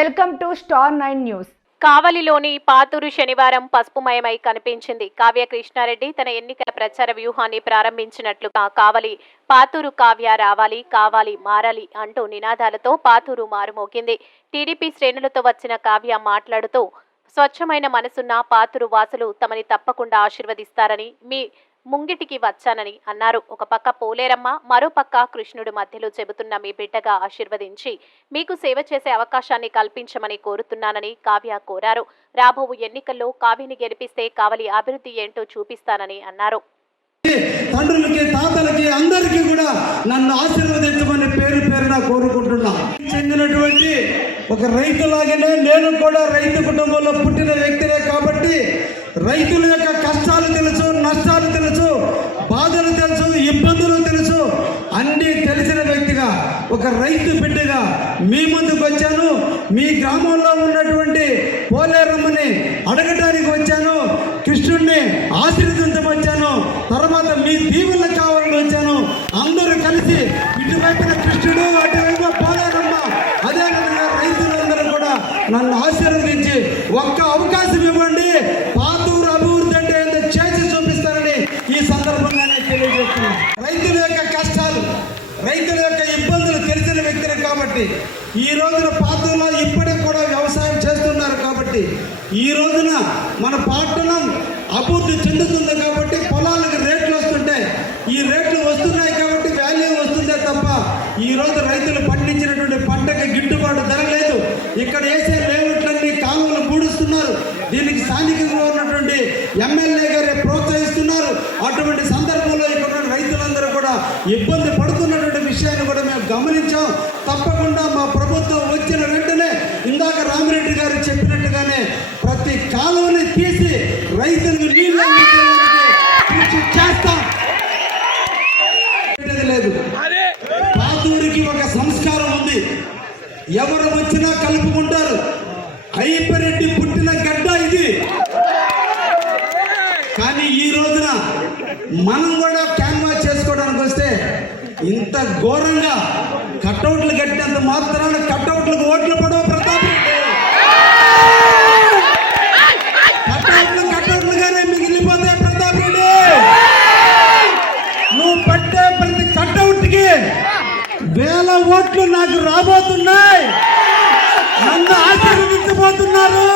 Welcome to star nine news. కావలిలోని Pathuru శనివారం పసుపుమయమై కనిపించింది. కావ్య కృష్ణారెడ్డి తన ఎన్నికల ప్రచార వ్యూహాన్ని ప్రారంభించినట్లుగా కావలి పాతూరు కావ్య రావాలి కావాలి మారాలి అంటూ నినాదాలతో పాతూరు మారుమోగింది. టీడీపీ శ్రేణులతో వచ్చిన కావ్య మాట్లాడుతూ స్వచ్ఛమైన మనసున్న పాతూరు వాసులు తమని తప్పకుండా ఆశీర్వదిస్తారని మీ ముంగిటికి వచ్చానని అన్నారు. ఒక పక్క పోలేరమ్మ మరోపక్క కృష్ణుడు మధ్యలో చెబుతున్న మీ బిడ్డగా ఆశీర్వదించి మీకు సేవ చేసే అవకాశాన్ని కల్పించమని కోరుతున్నానని కావ్య కోరారు. రాబో ఎన్నికల్లో కావ్యని గెలిపిస్తే కావలి అభివృద్ధి ఏంటో చూపిస్తానని అన్నారు. తండ్రులకి తాతలకి అందరికీ కూడా నన్ను ఆశీర్వదించమని పేరు పేరున కోరుకుంటున్నా. చెందినటువంటి ఒక రైతు లాగానే నేను కూడా రైతు కుటుంబంలో పుట్టిన వ్యక్తినే కాబట్టి రైతుల యొక్క కష్టాలు తెలుసు నష్టాలు తెలుసు బాధలు తెలుసు ఇబ్బందులు తెలుసు అన్నీ తెలిసిన వ్యక్తిగా ఒక రైతు బిడ్డగా మీ ముందుకు వచ్చాను. మీ గ్రామంలో ఉన్నటువంటి పోలేరమ్మని అడగటానికి వచ్చాను. కృష్ణుణ్ణి ఆశీర్వదించవచ్చాను తర్వాత మీ దీవుల కావాలని వచ్చాను. అందరూ కలిసి ఇటువైపున కృష్ణుడు అటువైపు పోలేరమ్మ. అదేవిధంగా రైతులందరూ కూడా నన్ను ఆశీర్వదించి ఒక్క అవకాశం ఇవ్వండి. పాతూరు అభివృద్ధి అంటే ఏంటో చేసి చూపిస్తారని ఈ సందర్భంగా నేను తెలియజేస్తున్నాను. రైతుల యొక్క కష్టాలు రైతుల యొక్క ఇబ్బందులు గిరిజన వ్యక్తులు కాబట్టి ఈ రోజున పాత్రలో ఇప్పటికి కూడా వ్యవసాయం చేస్తున్నారు కాబట్టి ఈ రోజున మన పట్టణం అభివృద్ధి చెందుతుంది కాబట్టి పొలాలకు రేట్లు వస్తుంటాయి ఈ రేట్లు వస్తున్నాయి కాబట్టి వాల్యూ వస్తుందే తప్ప ఈ రోజు రైతులు పండించినటువంటి పంటకి గిట్టుబాటు ధర లేదు. ఇక్కడ వేసే లేఅవుట్లన్నీ కాలువలు పూడుస్తున్నారు దీనికి స్థానికంగా ఉన్నటువంటి ఎమ్మెల్యే గారే ప్రోత్సహిస్తున్నారు. అటువంటి సందర్భంలో ఇక్కడ రైతులందరూ కూడా ఇబ్బంది పడుతున్నటువంటి గమనించాం. తప్పకుండా మా ప్రభుత్వం వచ్చిన వెంటనే ఇందాక రామిరెడ్డి గారు చెప్పినట్టుగానే ప్రతి కాలువని తీసి రైతులకు నీళ్ళు కృషి చేస్తాం. లేదు. పాతూరికి ఒక సంస్కారం ఉంది. ఎవరు వచ్చినా కలుపుకుంటారు. అయ్యప్పరెడ్డి పుట్టిన గడ్డ ఇది. కానీ ఈ రోజున మనం కూడా క్యాన్వాస్ చేసుకోవడానికి వస్తే ఇంత ఘోరంగా కట్అవుట్లు కట్టినంత మాత్రాన కట్అవుట్లకు ఓట్లు పడవ ప్రతాప్ రెడ్డి. కట్అవుట్లు కట్అవుట్లుగానే మిగిలిపోతే ప్రతాప్ రెడ్డి. నువ్వు పట్టే ప్రతి కట్అవుట్కి వేల ఓట్లు నాకు రాబోతున్నాయి. నన్ను ఆశీర్వదించబోతున్నారు.